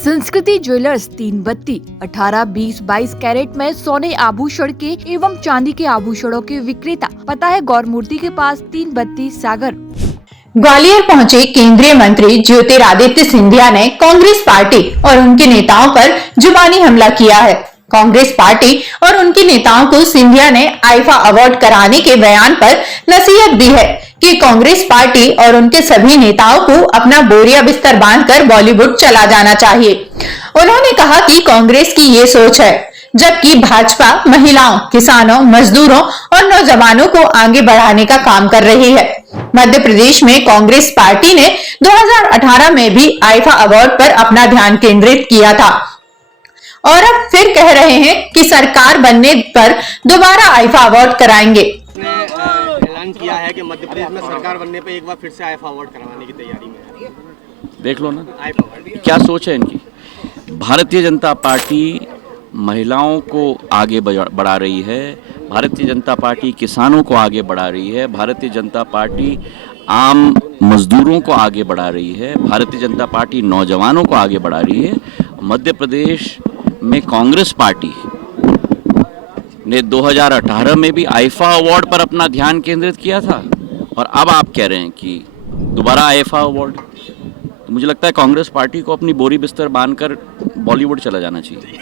संस्कृति ज्वेलर्स 3 बत्ती 18, 20, 22 कैरेट में सोने आभूषण के एवं चांदी के आभूषणों के विक्रेता। पता है गौरमूर्ति के पास 3 बत्ती सागर। ग्वालियर पहुंचे केंद्रीय मंत्री ज्योतिरादित्य सिंधिया ने कांग्रेस पार्टी और उनके नेताओं पर जुबानी हमला किया है। कांग्रेस पार्टी और उनके नेताओं को सिंधिया ने आईफा अवार्ड कराने के बयान पर नसीहत दी है कि कांग्रेस पार्टी और उनके सभी नेताओं को अपना बोरिया बिस्तर बांधकर बॉलीवुड चला जाना चाहिए। उन्होंने कहा कि कांग्रेस की ये सोच है, जबकि भाजपा महिलाओं, किसानों, मजदूरों और नौजवानों को आगे बढ़ाने का काम कर रही है। मध्य प्रदेश में कांग्रेस पार्टी ने 2018 में भी आईफा अवार्ड पर अपना ध्यान केंद्रित किया था और अब फिर कह रहे हैं कि सरकार बनने पर दोबारा आईफा अवार्ड कराएंगे। ऐलान किया है कि मध्य प्रदेश में सरकार बनने पर एक बार फिर से आईफा अवार्ड करवाने की तैयारी में है। देख लो ना क्या सोच है इनकी। भारतीय जनता पार्टी महिलाओं को आगे बढ़ा रही है, भारतीय जनता पार्टी किसानों को आगे बढ़ा रही है, भारतीय जनता पार्टी आम मजदूरों को आगे बढ़ा रही है, भारतीय जनता पार्टी नौजवानों को आगे बढ़ा रही है। मध्य प्रदेश में कांग्रेस पार्टी ने 2018 में भी आईफा अवार्ड पर अपना ध्यान केंद्रित किया था और अब आप कह रहे हैं कि दोबारा आईफा अवार्ड। तो मुझे लगता है कांग्रेस पार्टी को अपनी बोरी बिस्तर बांधकर बॉलीवुड चला जाना चाहिए।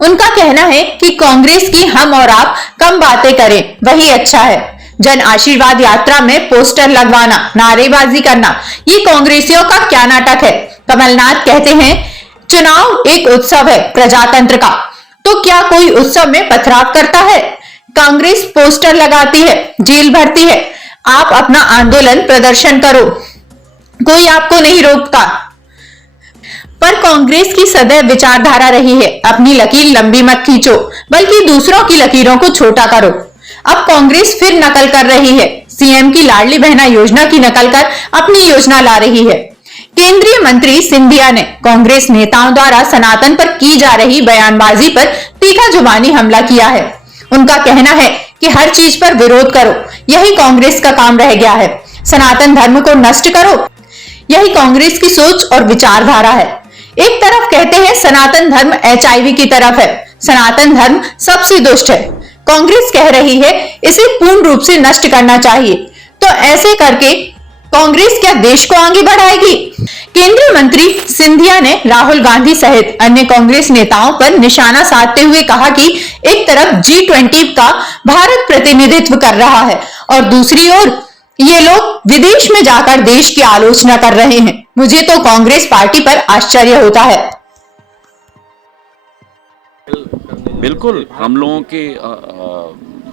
उनका कहना है कि कांग्रेस की हम और आप कम बातें करें, वही अच्छा है। जन आशीर्वाद यात्रा में पोस्टर लगवाना, नारेबाजी करना, ये कांग्रेसियों का क्या नाटक है। कमलनाथ कहते हैं चुनाव एक उत्सव है प्रजातंत्र का, तो क्या कोई उत्सव में पथराव करता है? कांग्रेस पोस्टर लगाती है, जेल भरती है, आप अपना आंदोलन प्रदर्शन करो, कोई आपको नहीं रोकता। पर कांग्रेस की सदैव विचारधारा रही है, अपनी लकीर लंबी मत खींचो, बल्कि दूसरों की लकीरों को छोटा करो। अब कांग्रेस फिर नकल कर रही है, सीएम की लाडली बहना योजना की नकल कर अपनी योजना ला रही है। केंद्रीय मंत्री सिंधिया ने कांग्रेस नेताओं द्वारा सनातन पर की जा रही बयानबाजी पर तीखा जुबानी हमला किया है। उनका कहना है कि हर चीज पर विरोध करो, यही कांग्रेस का काम रह गया है। सनातन धर्म को नष्ट करो, यही कांग्रेस की सोच और विचारधारा है। एक तरफ कहते हैं सनातन धर्म HIV की तरफ है, सनातन धर्म सबसे दुष्ट है। कांग्रेस कह रही है इसे पूर्ण रूप से नष्ट करना चाहिए। तो ऐसे करके कांग्रेस क्या देश को आगे बढ़ाएगी? केंद्रीय मंत्री सिंधिया ने राहुल गांधी सहित अन्य कांग्रेस नेताओं पर निशाना साधते हुए कहा कि एक तरफ G20 का भारत प्रतिनिधित्व कर रहा है और दूसरी ओर ये लोग विदेश में जाकर देश की आलोचना कर रहे हैं। मुझे तो कांग्रेस पार्टी पर आश्चर्य होता है। बिल्कुल, हम लोगों के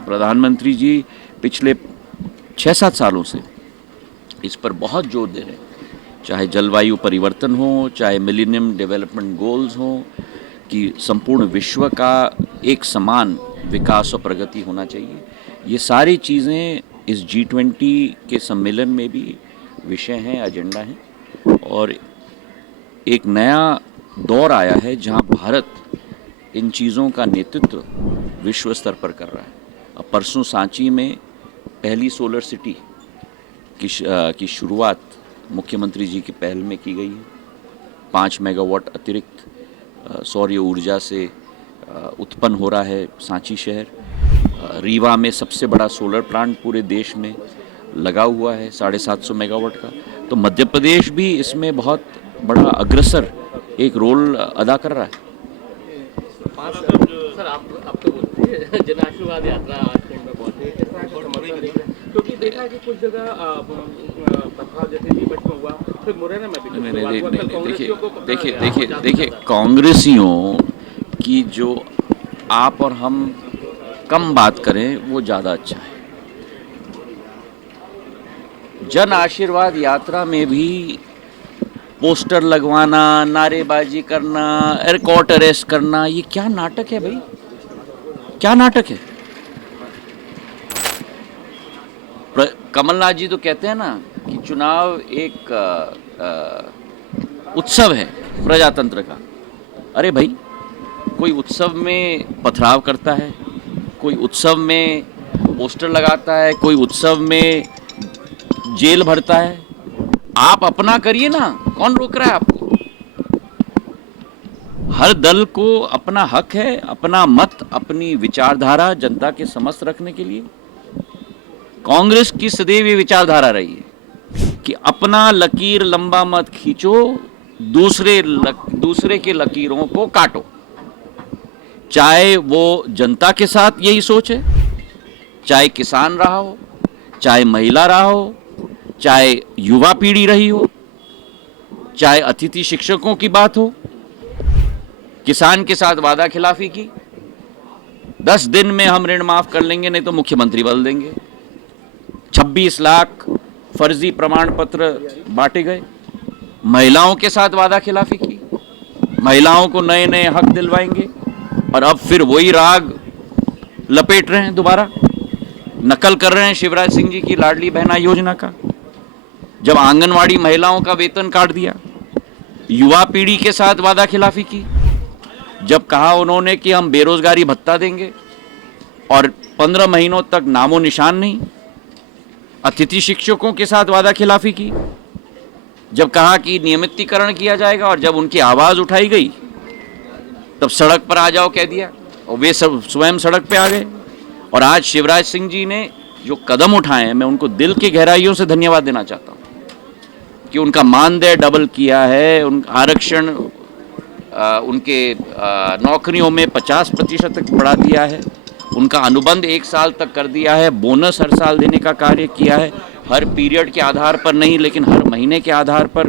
प्रधानमंत्री जी पिछले 6-7 सालों से इस पर बहुत जोर दे रहे हैं, चाहे जलवायु परिवर्तन हो, चाहे मिलेनियम डेवलपमेंट गोल्स हो, कि संपूर्ण विश्व का एक समान विकास और प्रगति होना चाहिए। ये सारी चीज़ें इस G20 के सम्मेलन में भी विषय हैं, एजेंडा हैं और एक नया दौर आया है जहां भारत इन चीज़ों का नेतृत्व विश्व स्तर पर कर रहा है। अब परसों सांची में पहली सोलर सिटी की शुरुआत मुख्यमंत्री जी की पहल में की गई है। 5 मेगावाट अतिरिक्त सौर ऊर्जा से उत्पन्न हो रहा है सांची शहर। रीवा में सबसे बड़ा सोलर प्लांट पूरे देश में लगा हुआ है 750 मेगावाट का। तो मध्य प्रदेश भी इसमें बहुत बड़ा अग्रसर एक रोल अदा कर रहा है। सर आप तो बोलते हैं जन आशीर्वाद यात्रा आज में पहुंचे, क्योंकि देखा है कि कुछ जगह पथराव जैसे नीमच में हुआ, फिर मुरैना में भी। देखिए कांग्रेसियों की जो आप और हम कम बात करें वो ज़्यादा अच्छा है। जन आशीर्वाद यात्रा में भी पोस्टर लगवाना, नारेबाजी करना, एयरकोर्ट अरेस्ट करना, ये क्या नाटक है भाई? क्या नाटक है? कमलनाथ जी तो कहते हैं ना कि चुनाव एक उत्सव है प्रजातंत्र का। अरे भाई, कोई उत्सव में पथराव करता है, कोई उत्सव में पोस्टर लगाता है, कोई उत्सव में जेल भरता है। आप अपना करिए ना, कौन रोक रहा है आपको? हर दल को अपना हक है, अपना मत, अपनी विचारधारा जनता के समक्ष रखने के लिए। कांग्रेस की सदैव ये विचारधारा रही है कि अपना लकीर लंबा मत खींचो, दूसरे के लकीरों को काटो। चाहे वो जनता के साथ यही सोच है, चाहे किसान रहा हो, चाहे महिला रहा हो, चाहे युवा पीढ़ी रही हो, चाहे अतिथि शिक्षकों की बात हो। किसान के साथ वादा खिलाफी की, 10 दिन में हम ऋण माफ कर लेंगे, नहीं तो मुख्यमंत्री बदल देंगे। 26 लाख फर्जी प्रमाण पत्र बांटे गए। महिलाओं के साथ वादा खिलाफी की, महिलाओं को नए नए हक दिलवाएंगे, और अब फिर वही राग लपेट रहे हैं, दोबारा नकल कर रहे हैं शिवराज सिंह जी की लाडली बहना योजना का। जब आंगनवाड़ी महिलाओं का वेतन काट दिया, युवा पीढ़ी के साथ वादा खिलाफी की, जब कहा उन्होंने कि हम बेरोजगारी भत्ता देंगे और 15 महीनों तक नामो निशान नहीं। अतिथि शिक्षकों के साथ वादा खिलाफी की, जब कहा कि नियमितीकरण किया जाएगा, और जब उनकी आवाज उठाई गई तब सड़क पर आ जाओ कह दिया, और वे सब स्वयं सड़क पे आ गए। और आज शिवराज सिंह जी ने जो कदम उठाए हैं, मैं उनको दिल की गहराइयों से धन्यवाद देना चाहता हूं कि उनका मानदेय डबल किया है, उन आरक्षण उनके नौकरियों में 50% तक बढ़ा दिया है, उनका अनुबंध 1 साल तक कर दिया है, बोनस हर साल देने का कार्य किया है, हर पीरियड के आधार पर नहीं लेकिन हर महीने के आधार पर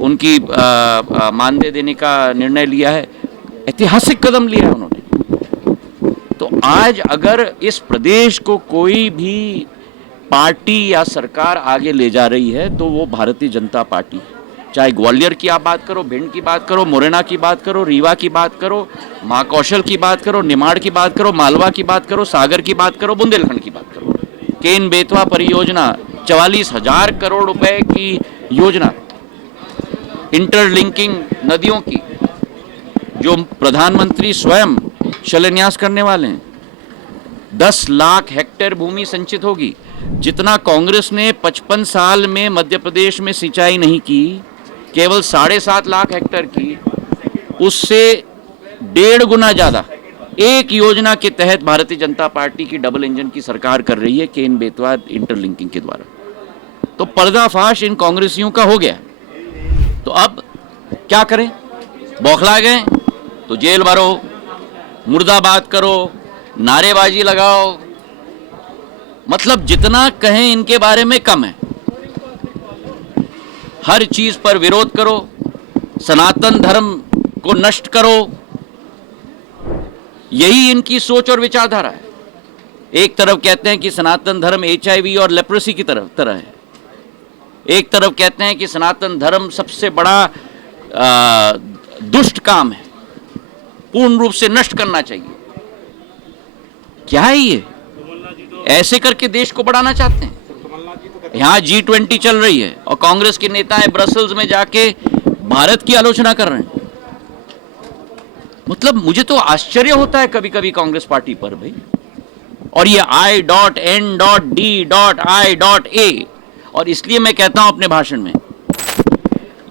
उनकी मानदेय देने का निर्णय लिया है। ऐतिहासिक कदम लिया है उन्होंने। तो आज अगर इस प्रदेश को कोई भी पार्टी या सरकार आगे ले जा रही है तो वो भारतीय जनता पार्टी है। चाहे ग्वालियर की आप बात करो, भिंड की बात करो, मुरैना की बात करो, रीवा की बात करो, महाकौशल की बात करो, निमाड़ की बात करो, मालवा की बात करो, सागर की बात करो, बुंदेलखंड की बात करो। केन बेतवा परियोजना 44,000 करोड़ रुपए की योजना, इंटरलिंकिंग नदियों की, जो प्रधानमंत्री स्वयं शिलान्यास करने वाले हैं। 10 लाख हेक्टेयर भूमि संचित होगी। जितना कांग्रेस ने 55 साल में मध्य प्रदेश में सिंचाई नहीं की, केवल 7.5 लाख हेक्टेयर की, उससे 1.5 गुना ज्यादा एक योजना के तहत भारतीय जनता पार्टी की डबल इंजन की सरकार कर रही है, केन बेतवा इंटरलिंकिंग के द्वारा। तो पर्दाफाश इन कांग्रेसियों का हो गया। तो अब क्या करें? बौखला गए तो जेल भरो, मुर्दाबाद करो, नारेबाजी लगाओ, मतलब जितना कहें इनके बारे में कम है। हर चीज पर विरोध करो, सनातन धर्म को नष्ट करो, यही इनकी सोच और विचारधारा है। एक तरफ कहते हैं कि सनातन धर्म HIV और लेप्रोसी की तरह है, एक तरफ कहते हैं कि सनातन धर्म सबसे बड़ा दुष्ट काम है, पूर्ण रूप से नष्ट करना चाहिए। क्या है ये? ऐसे करके देश को बढ़ाना चाहते हैं। यहाँ G20 चल रही है और कांग्रेस के नेता है ब्रसेल्स में जाके भारत की आलोचना कर रहे हैं। मतलब मुझे तो आश्चर्य होता है कभी कभी कांग्रेस पार्टी पर भाई। और ये I.N.D.I.A, और इसलिए मैं कहता हूं अपने भाषण में,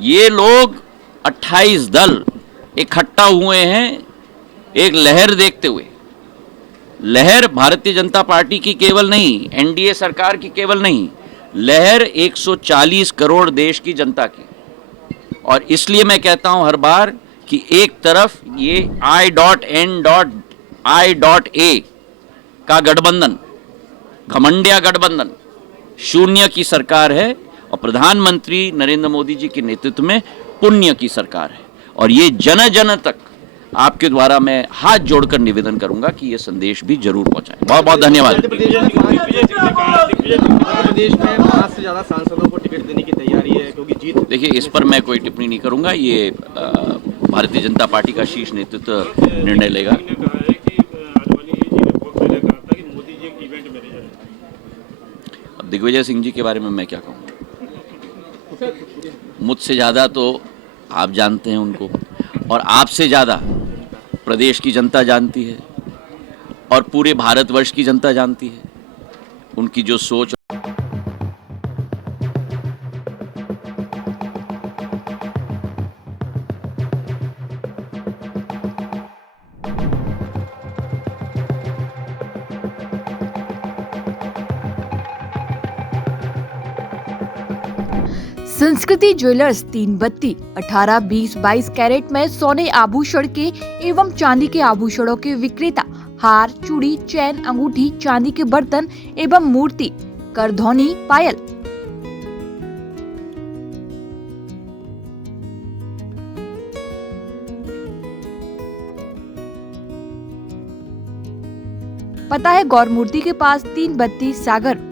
ये लोग 28 दल इकट्ठा हुए हैं एक लहर देखते हुए। लहर भारतीय जनता पार्टी की केवल नहीं, NDA सरकार की केवल नहीं, लहर 140 करोड़ देश की जनता की। और इसलिए मैं कहता हूं हर बार कि एक तरफ ये I.N.I.A का गठबंधन, घमंडिया गठबंधन, शून्य की सरकार है, और प्रधानमंत्री नरेंद्र मोदी जी के नेतृत्व में पुण्य की सरकार है। और ये जन जन तक आपके द्वारा मैं हाथ जोड़कर निवेदन करूंगा कि ये संदेश भी जरूर पहुंचाएं। बहुत बहुत धन्यवाद। मध्य प्रदेश में 5 से ज्यादा सांसदों को टिकट देने की तैयारी है, क्योंकि जीत। देखिए, इस पर मैं कोई टिप्पणी नहीं करूंगा, ये भारतीय जनता पार्टी का शीर्ष नेतृत्व निर्णय लेगा। अब दिग्विजय सिंह जी के बारे में मैं क्या कहूँ? मुझसे ज़्यादा तो आप जानते हैं उनको, और आपसे ज़्यादा प्रदेश की जनता जानती है, और पूरे भारतवर्ष की जनता जानती है उनकी जो सोच। संस्कृति ज्वेलर्स 3 बत्ती 18, 20, 22 कैरेट में सोने आभूषण के एवं चांदी के आभूषणों के विक्रेता हार, चूड़ी, चैन, अंगूठी, चांदी के बर्तन एवं मूर्ति, करधौनी, पायल। पता है गौर मूर्ति के पास 3 बत्ती सागर